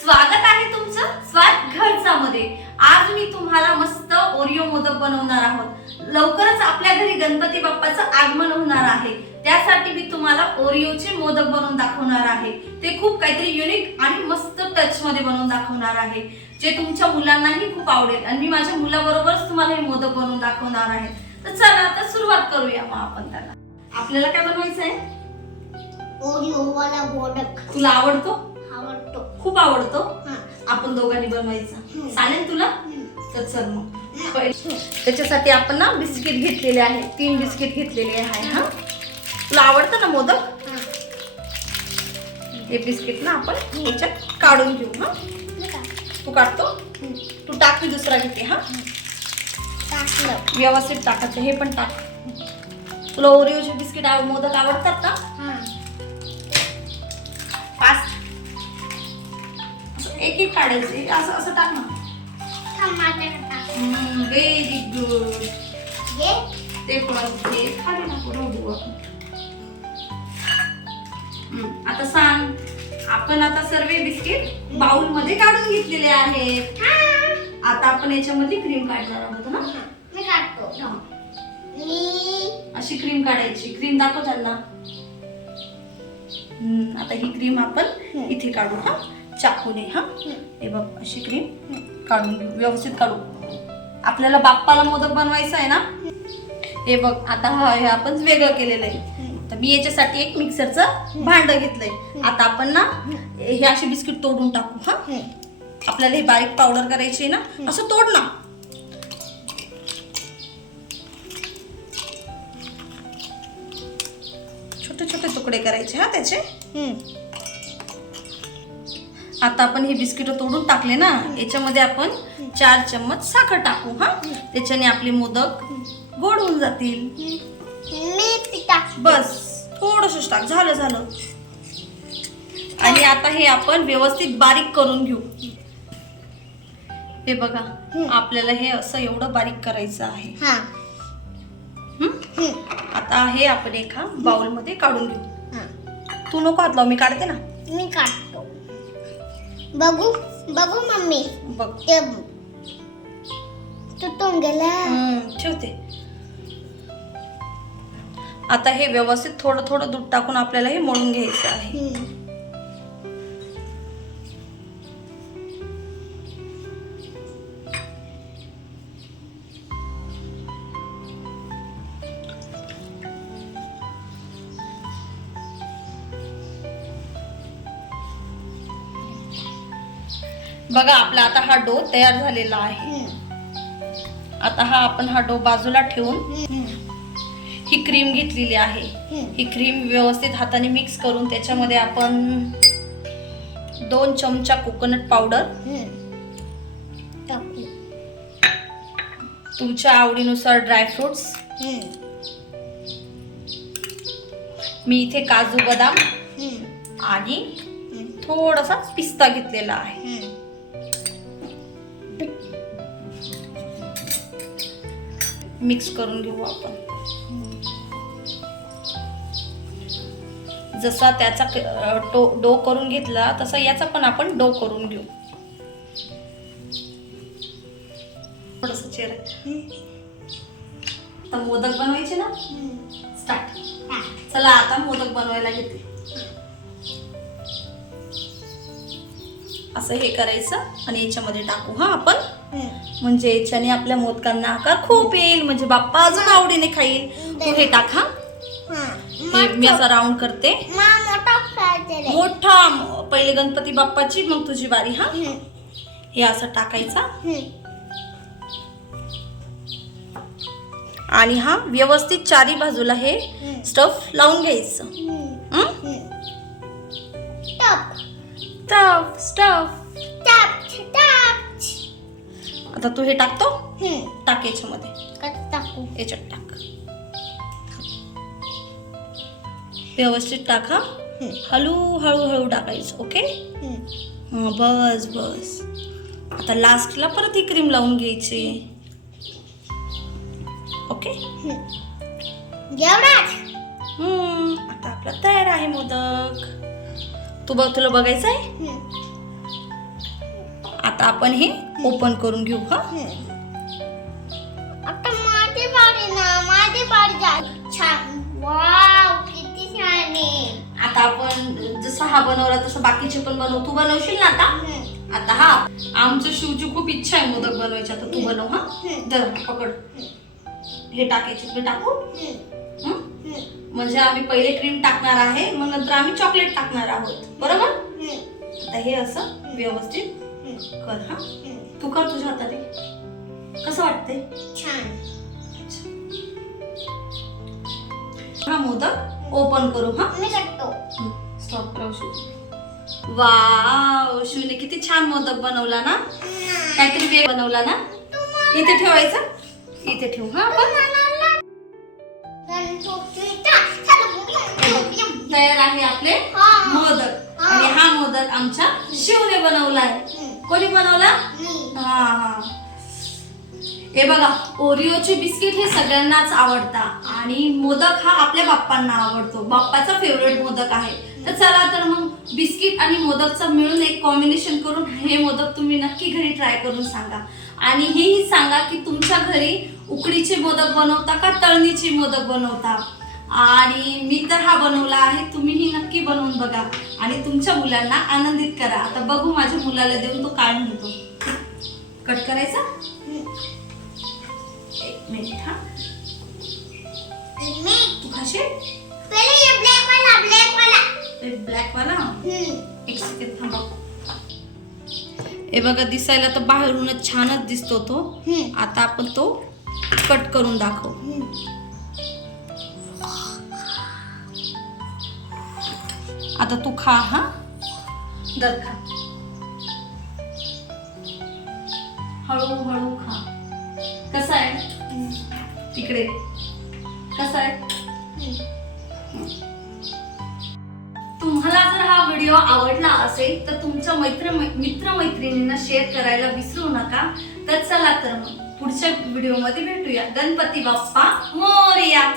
स्वागत आहे तुमचं स्वाद घरचा मध्ये आज मी तुम्हाला मस्त ओरिओ मोदक बनवणार आहोत. लवकरच आपल्या घरी गणपती बाप्पाचं आगमन होणार आहे. त्यासाठी मी तुम्हाला ओरिओचे मोदक बनवून दाखवणार आहे. ते खूप काहीतरी युनिक आणि मस्त टच मध्ये बनवून दाखवणार आहे. जे तुमच्या मुलांनाही खूप आवडेल. आणि मी माझ्या मुलाबरोबरच तुम्हाला हे मोदक बनवून दाखवणार आहे. तर चला आता सुरुवात करूया मग आपण त्याला. आपल्याला काय बनवायचं आहे ओरिओ वाला मोदक. तुला आवडतो? आवडतो. खूप आवडतो. हा. आपण दोघांनी बनवायचा. हम्म. चालेल तुला. तर चल मग. त्याच्यासाठी आपण ना बिस्किट घेतलेले आहे. तीन बिस्किट घेतलेले आहे हा. तुला आवडतं ना मोदक? हा. हे बिस्किट ना आपण याच्यात काढून घेऊ हा. हे? तू काढतो. तू टाक मी दुसरा घेते हा. व्यवस्थित टाकायचं. हे पण टाक. तुला ओरिओचे बिस्किट मोदक आवडतात ना एक एक काढायचे. असं असं टाक ना. Very good? ते पण ते खाली नको राहू आपण आता सांग. आपण आता सर्व बिस्किट बाउलमध्ये काढून घेतलेले आहेत. हा. आता आपण याच्यामध्ये क्रीम काढणार आहोत ना. मी काढतो. मी अशी क्रीम काढायची. क्रीम दाखव त्यांना. आता ही क्रीम आपण इथे काढू हा. चाकूने हा? हे. बघ अशी क्रीम काढून व्यवस्थित काढू. आपल्याला बाप्पाला मोदक बनवायचं आहे ना? हे. बघ आता हा हे आपण वेगळं केलेलं आहे. तर मी याच्यासाठी एक मिक्सरचं भांड घेतलंय. आता आपण ना हे. असे बिस्किट तोडून टाकू हा? आपल्याला हे बारीक पावडर करायची आहे ना असं तोड ना. छोटे छोटे तुकडे करायचे हा त्याचे? आता आपण हे बिस्किट तोडून टाकले ना याच्यामध्ये आपण चार चम्मच साखर टाकू हा? त्याच्याने आपले मोदक गोड होऊन जातील. बस थोडस टाक. झालं झालं. आणि आता हे आपण व्यवस्थित बारीक करून घेऊ. हे बघा आपल्याला हे असं एवढं बारीक करायचं आहे. हा. हं? आता हे आपण एका बाउलमध्ये काढून घेऊ. तू नको हात लाव मी काढते ना. मी काढतो. बघू बघू मम्मी. बघ. ते तुटून गेला ठेवते. आता हे व्यवस्थित थोडं थोडं दूध टाकून आपल्याला हे मळून घ्यायचं आहे. हम्म. बघा आपला आता हा डो तयार झालेला आहे. आता हा आपण हा डो बाजूला ठेवून. ही क्रीम घेतलेली आहे. ही क्रीम व्यवस्थित हाताने मिक्स करून त्याच्यामध्ये आपण दोन चमचा कोकोनट पावडर. तुमच्या आवडीनुसार ड्रायफ्रुट्स. मी इथे काजू बदाम. आणि. थोडासा पिस्ता घेतलेला आहे मिक्स करून घेऊ आपण. जसा त्याचा टो डो करून घेतला तसा याचा पण आपण डो करून घेऊ. थोडस चेहरा मोदक बनवायचे ना? स्टार्ट चला आता मोदक बनवायला घेते. असं हे करायचं आणि याच्यामध्ये टाकू हा आपण म्हणजे याच्याने आपल्या मोदकांना आकार खूप येईल म्हणजे बाप्पा अजून आवडीने खाईल. तू हे टाक हा. हा. हे मी असा राऊंड करते. मोठा पहिले गणपती बाप्पाची मग तुझी बारी हा. हे असं टाकायचा. आणि हा व्यवस्थित चारी बाजूला हे. स्टफ लावून घ्यायचं. स्टफ स्टफ आता तू हे टाकतो. टाक याच्यामध्ये. टाकू. याच्यात टाक. व्यवस्थित टाका हम्म. हळू हळू हळू टाकायचं ओके. हा बस बस. आता लास्टला परत ही क्रीम लावून घ्यायची. ओके? आता आपला तयार आहे मोदक. तू बघ तुला बघायचं आहे. आता आपण हे ओपन करून घेऊ हा आता माझी पाडी ना माझी पाडी जा. छान. वाव किती छान आहे. आता आपण जसं हा बनवला तसं बाकीचे पण बनवू. तू बनवशील ना आता. आता हा. आमचं शिवची खूप इच्छा आहे मोदक बनवायची. आता तू बनव हा. धर पकड. हे टाकायचे. मी टाकू. हं? म्हणजे आम्ही पहिले क्रीम टाकणार आहे मग नंतर आम्ही चॉकलेट टाकणार आहोत. बरोबर. आता हे असं व्यवस्थित. कर हा. तू कर तुझ्या हाताने. कसं वाटतंय? छान. हा मोदक ओपन करू हा? मी करतो. स्टॉप करावं शिव वाव शिवने किती छान मोदक बनवला ना? काहीतरी वेग बनवला ना? इथे ठेवायचा. इथे ठेवू हा आपण. तयार आहे आपले मोदक. आणि हा. मोदक आमच्या शिवने बनवलाय कोणी बनवला? हा हा. हे बघा ओरिओचे बिस्किट हे सगळ्यांनाच आवडतात आणि मोदक हा आपल्या बाप्पांना आवडतो. बाप्पाचा फेवरेट मोदक आहे. तर चला तर मग बिस्किट आणि मोदकचं मिळून एक कॉम्बिनेशन करून हे मोदक तुम्ही नक्की घरी ट्राय करून सांगा. आणि हेही सांगा की तुमच्या घरी उकडीचे मोदक बनवता का तळणीचे मोदक बनवता? आणि मी तर हा बनवला आहे तुम्हीही नक्की बनवून बघा. आणि तुमच्या मुलांना आनंदित करा. आता बघू माझ्या मुलाला देऊन तो काय म्हणतो. कट करायचा? एक मिनिट हा. तू खाशील? हे बघा दिसायला तर बाहेरूनच छानच दिसतो तो. आता आपण तो कट करून दाखव. आता तू खा हा? दर खा. हळूहळू खा. कसा आहे? तिकडे. कसा आहे? तुम्हाला जर हा व्हिडिओ आवडला असेल तर तुमच्या मैत्र मित्र मैत्रिणींना शेअर करायला विसरू नका. तर चला तर मग पुढच्या व्हिडिओमध्ये भेटूया. गणपती बाप्पा मोरया.